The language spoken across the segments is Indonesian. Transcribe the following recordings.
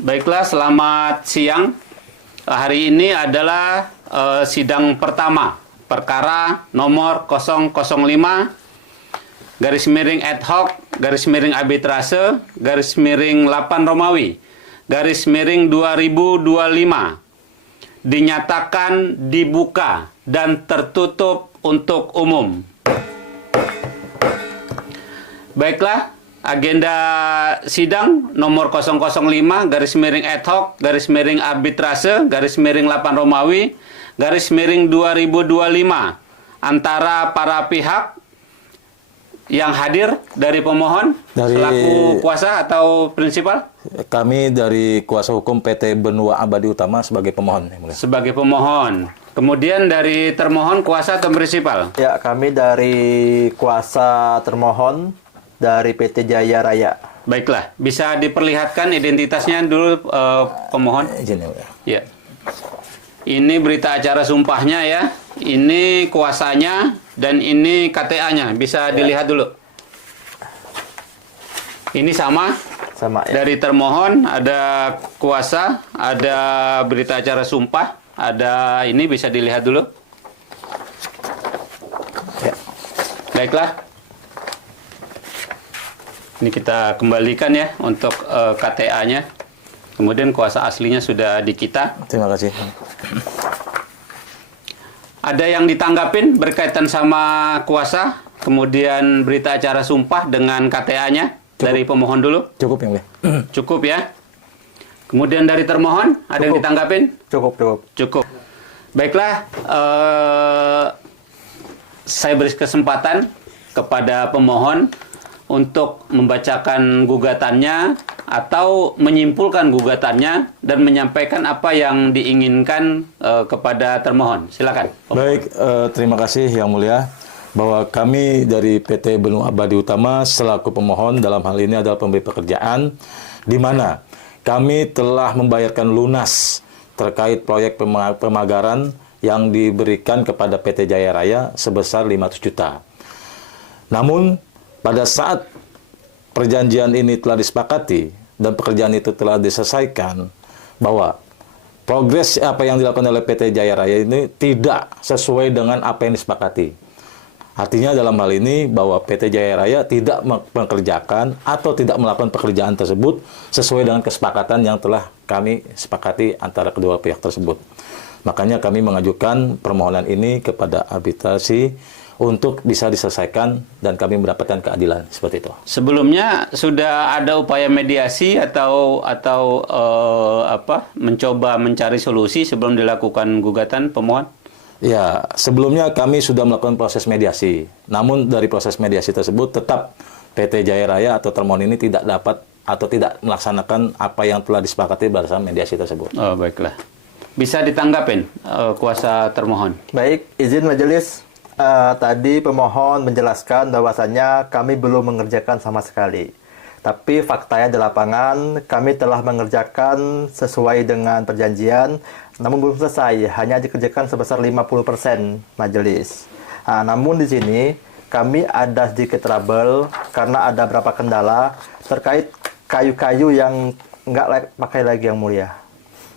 Baiklah, selamat siang. Hari ini adalah sidang pertama perkara nomor 005 garis miring ad hoc garis miring arbitrase garis miring 8 Romawi garis miring 2025 dinyatakan dibuka dan tertutup untuk umum. Baiklah, agenda sidang nomor 005 garis miring ad hoc garis miring arbitrase garis miring 8 Romawi garis miring 2025 antara para pihak yang hadir dari pemohon selaku kuasa atau prinsipal. Kami dari kuasa hukum PT Benua Abadi Utama sebagai pemohon. Sebagai pemohon. Kemudian dari termohon kuasa atau prinsipal. Ya, kami dari kuasa termohon dari PT Jaya Raya. Baiklah, bisa diperlihatkan identitasnya dulu pemohon. Izin Ya. Ini berita acara sumpahnya ya. Ini kuasanya dan ini KTA-nya. Bisa dilihat dulu. Ini sama. Sama ya. Dari termohon ada kuasa, ada berita acara sumpah, ada ini bisa dilihat dulu. Ya. Baiklah. Ini kita kembalikan ya untuk KTA-nya. Kemudian kuasa aslinya sudah di kita. Terima kasih. Ada yang ditanggapin berkaitan sama kuasa, kemudian berita acara sumpah dengan KTA-nya dari pemohon dulu? Cukup yang mulia. Cukup ya. Kemudian dari termohon, ada yang ditanggapin? Cukup. Baiklah, saya beri kesempatan kepada pemohon untuk membacakan gugatannya atau menyimpulkan gugatannya dan menyampaikan apa yang diinginkan kepada termohon. Silakan. Baik, terima kasih yang mulia bahwa kami dari PT Benua Abadi Utama selaku pemohon dalam hal ini adalah pemberi pekerjaan di mana kami telah membayarkan lunas terkait proyek pemagaran yang diberikan kepada PT Jaya Raya sebesar 500 juta. Namun pada saat perjanjian ini telah disepakati dan pekerjaan itu telah diselesaikan, bahwa progres apa yang dilakukan oleh PT Jaya Raya ini tidak sesuai dengan apa yang disepakati. Artinya dalam hal ini bahwa PT Jaya Raya tidak mengerjakan atau tidak melakukan pekerjaan tersebut sesuai dengan kesepakatan yang telah kami sepakati antara kedua pihak tersebut. Makanya kami mengajukan permohonan ini kepada arbitrasi untuk bisa diselesaikan dan kami mendapatkan keadilan seperti itu. Sebelumnya sudah ada upaya mediasi atau mencoba mencari solusi sebelum dilakukan gugatan pemohon? Ya, sebelumnya kami sudah melakukan proses mediasi. Namun dari proses mediasi tersebut tetap PT Jaya Raya atau termohon ini tidak dapat atau tidak melaksanakan apa yang telah disepakati berdasarkan mediasi tersebut. Oh, baiklah. Bisa ditanggapin kuasa termohon? Baik, izin majelis. Tadi pemohon menjelaskan bahwasannya kami belum mengerjakan sama sekali. Tapi faktanya di lapangan kami telah mengerjakan sesuai dengan perjanjian, namun belum selesai, hanya dikerjakan sebesar 50% majelis. Namun di sini kami ada sedikit trouble karena ada beberapa kendala terkait kayu-kayu yang nggak layak pakai lagi yang mulia.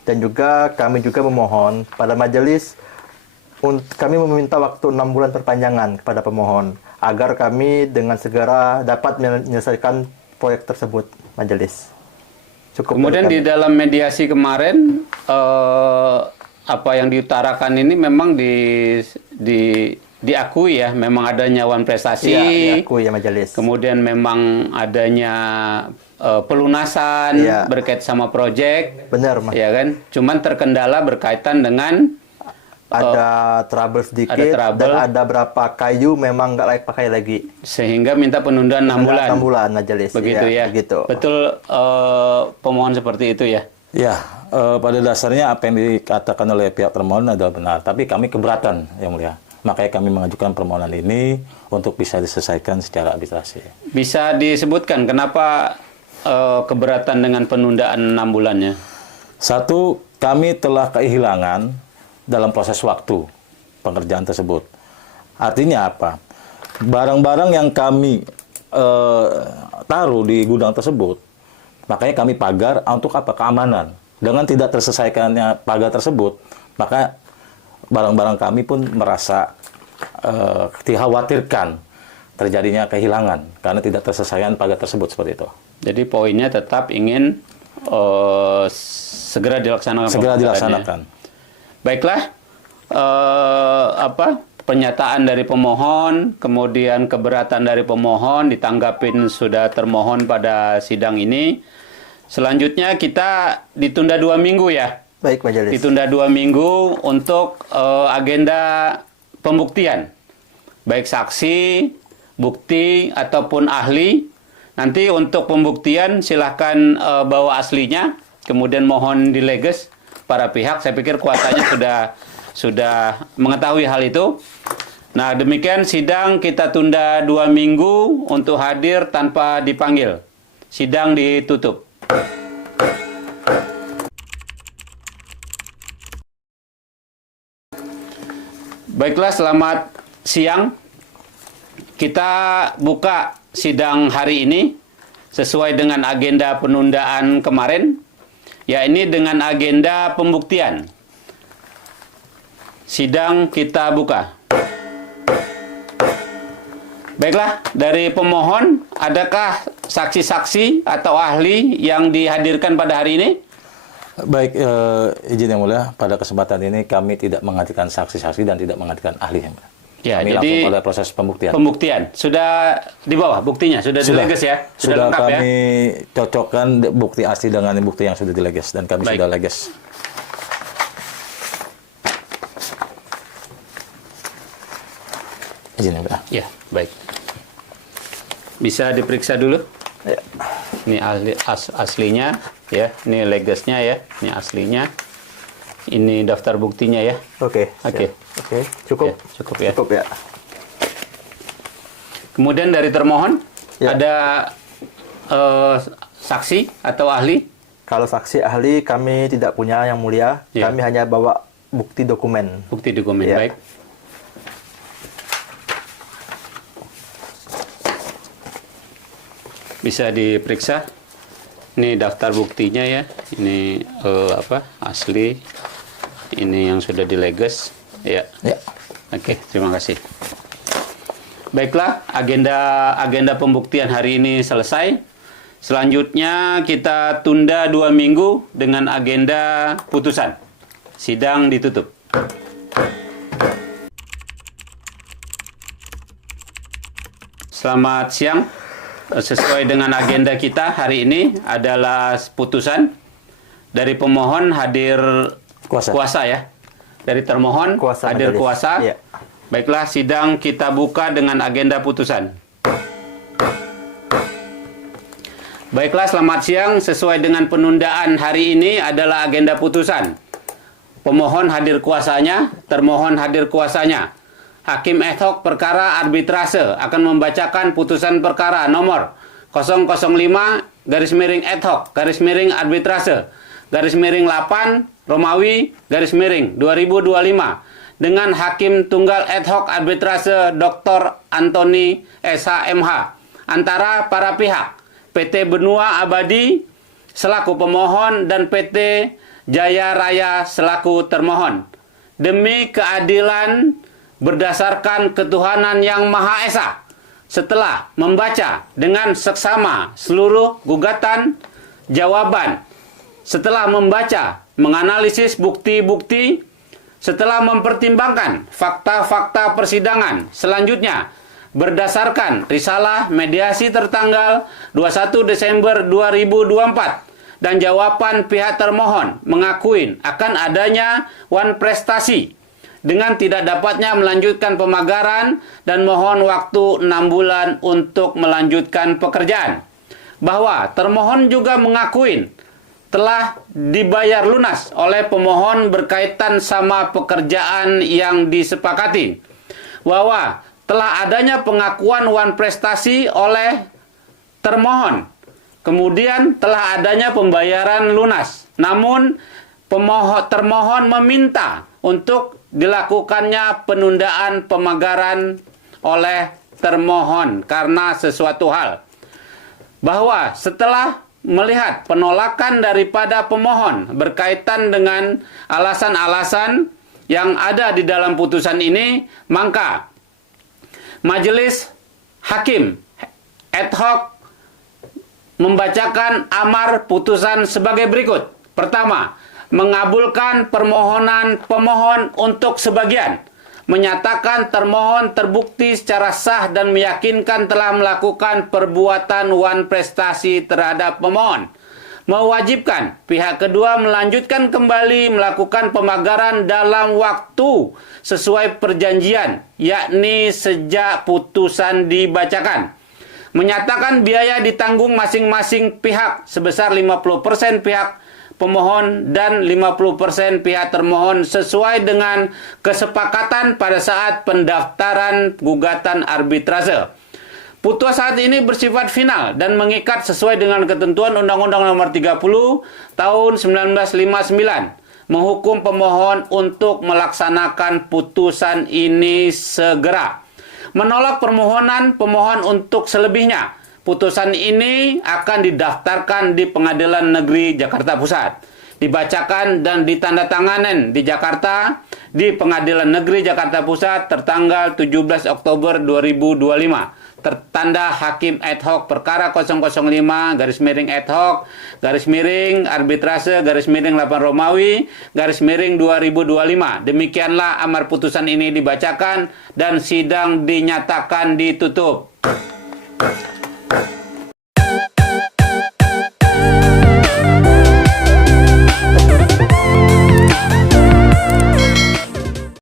Dan juga kami juga memohon pada majelis kami meminta waktu 6 bulan perpanjangan kepada pemohon agar kami dengan segera dapat menyelesaikan proyek tersebut, majelis. Cukup. Kemudian di dalam mediasi kemarin apa yang diutarakan ini memang diakui ya, memang adanya wan prestasi. Ya, diakui ya majelis. Kemudian memang adanya pelunasan berkait sama proyek. Benar, Mas. Ya kan? Cuman terkendala berkaitan dengan ada trouble sedikit dan ada berapa kayu memang nggak layak pakai lagi. Sehingga minta penundaan 6 bulan. 6 bulan majelis. Begitu ya. Begitu. Betul pemohon seperti itu ya. Ya, pada dasarnya apa yang dikatakan oleh pihak termohon adalah benar, tapi kami keberatan yang mulia. Makanya kami mengajukan permohonan ini untuk bisa diselesaikan secara arbitrasi. Bisa disebutkan kenapa keberatan dengan penundaan 6 bulannya? Satu, kami telah kehilangan dalam proses waktu pengerjaan tersebut. Artinya apa? Barang-barang yang kami taruh di gudang tersebut Makanya kami pagar untuk apa? Keamanan. Dengan tidak terselesaikannya pagar tersebut, maka barang-barang kami pun merasa dikhawatirkan terjadinya kehilangan karena tidak terselesaikan pagar tersebut seperti itu. Jadi poinnya tetap ingin segera dilaksanakan. Segera dilaksanakan. Baiklah, pernyataan dari pemohon, kemudian keberatan dari pemohon ditanggapin sudah termohon pada sidang ini. Selanjutnya kita ditunda 2 minggu ya. Baik, majelis. Ditunda 2 minggu untuk agenda pembuktian, baik saksi, bukti ataupun ahli. Nanti untuk pembuktian silahkan bawa aslinya, kemudian mohon dileges para pihak. Saya pikir kuasanya sudah mengetahui hal itu. Nah, demikian sidang kita tunda 2 minggu untuk hadir tanpa dipanggil. Sidang ditutup. Baiklah, selamat siang. Kita buka sidang hari ini sesuai dengan agenda penundaan kemarin, yakni dengan agenda pembuktian. Sidang kita buka. Baiklah, dari pemohon, adakah saksi-saksi atau ahli yang dihadirkan pada hari ini? Baik, izin yang mulia, pada kesempatan ini kami tidak menghadirkan saksi-saksi dan tidak menghadirkan ahli. Ya, kami jadi langsung pada proses pembuktian. Pembuktian sudah di bawah buktinya, sudah dileges ya, sudah lengkap ya. kami cocokkan bukti asli dengan bukti yang sudah dileges dan kami Baik. sudah leges. Izin yang mulia. Ya, baik. Bisa diperiksa dulu. Ya. Ini aslinya ya, ini legesnya ya, ini aslinya. Ini daftar buktinya ya. Oke. Oke. Oke, cukup. Ya, cukup ya. Cukup ya. Kemudian dari termohon Ya. ada saksi atau ahli? Kalau saksi ahli kami tidak punya yang mulia. Ya. Kami hanya bawa bukti dokumen. Bukti dokumen, Ya. baik. Bisa diperiksa. Ini daftar buktinya ya. Ini asli. Ini yang sudah dileges. Ya. Ya. Oke, terima kasih. Baiklah, agenda pembuktian hari ini selesai. Selanjutnya kita tunda 2 minggu dengan agenda putusan. Sidang ditutup. Selamat siang. Sesuai dengan agenda kita hari ini adalah putusan dari pemohon hadir kuasa ya. Dari termohon Kuasa hadir majelis. kuasa. Ya. Baiklah, sidang kita buka dengan agenda putusan. Baiklah, selamat siang. Sesuai dengan penundaan hari ini adalah agenda putusan. Pemohon hadir kuasanya, termohon hadir kuasanya. Hakim ad hoc perkara arbitrase akan membacakan putusan perkara nomor 005 /ad hoc /arbitrase /8 Romawi /2025 dengan Hakim Tunggal ad hoc arbitrase Dr. Antoni SH.MH antara para pihak PT Benua Abadi selaku pemohon dan PT Jaya Raya selaku termohon demi keadilan berdasarkan ketuhanan yang Maha Esa. Setelah membaca dengan seksama seluruh gugatan jawaban, setelah membaca, menganalisis bukti-bukti, setelah mempertimbangkan fakta-fakta persidangan, selanjutnya berdasarkan risalah mediasi tertanggal 21 Desember 2024 dan jawaban pihak termohon mengakui akan adanya wan prestasi dengan tidak dapatnya melanjutkan pemagaran dan mohon waktu 6 bulan untuk melanjutkan pekerjaan. Bahwa termohon juga mengakui telah dibayar lunas oleh pemohon berkaitan sama pekerjaan yang disepakati. Bahwa telah adanya pengakuan wan prestasi oleh termohon. Kemudian telah adanya pembayaran lunas. Namun termohon meminta untuk dilakukannya penundaan pemagaran oleh termohon karena sesuatu hal. Bahwa setelah melihat penolakan daripada pemohon berkaitan dengan alasan-alasan yang ada di dalam putusan ini, maka Majelis Hakim ad hoc membacakan amar putusan sebagai berikut. Pertama, mengabulkan permohonan pemohon untuk sebagian, menyatakan termohon terbukti secara sah dan meyakinkan telah melakukan perbuatan wan prestasi terhadap pemohon, mewajibkan pihak kedua melanjutkan kembali melakukan pemagaran dalam waktu sesuai perjanjian, yakni sejak putusan dibacakan, menyatakan biaya ditanggung masing-masing pihak sebesar 50% pihak pemohon dan 50% pihak termohon sesuai dengan kesepakatan pada saat pendaftaran gugatan arbitrase. Putusan ini bersifat final dan mengikat sesuai dengan ketentuan Undang-Undang Nomor 30 Tahun 1959, menghukum pemohon untuk melaksanakan putusan ini segera. Menolak permohonan pemohon untuk selebihnya. Putusan ini akan didaftarkan di Pengadilan Negeri Jakarta Pusat, dibacakan dan ditandatangani di Jakarta di Pengadilan Negeri Jakarta Pusat tertanggal 17 Oktober 2025. Tertanda Hakim ad hoc perkara 005/ad hoc arbitrase /8 Romawi /2025. Demikianlah amar putusan ini dibacakan dan sidang dinyatakan ditutup.